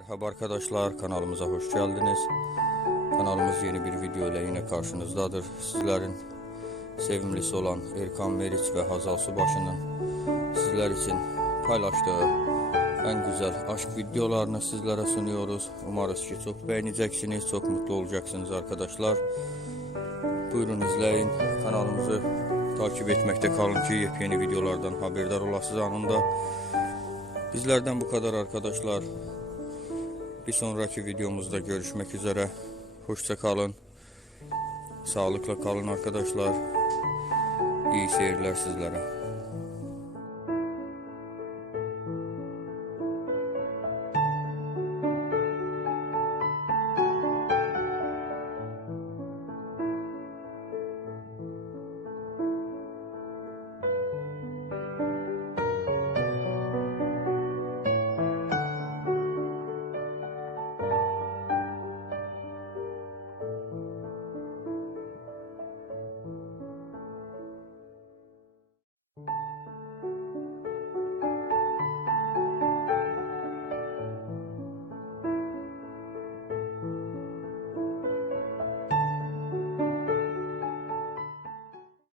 Merhaba arkadaşlar kanalımıza hoş geldiniz. Kanalımız yeni bir video ile yine karşınızdadır. Sizlerin sevimlisi olan Erkan Meriç ve Hazal Subaşı'nın sizler için paylaştığı en güzel aşk videolarını sizlere sunuyoruz. Umarız ki çok beğeneceksiniz, çok mutlu olacaksınız arkadaşlar. Buyurun izleyin. Kanalımızı takip etmekte kalın ki yepyeni videolardan haberdar olasınız anında. Bizlerden bu kadar arkadaşlar. Bir sonraki videomuzda görüşmek üzere. Hoşça kalın. Sağlıkla kalın arkadaşlar. İyi seyirler sizlere.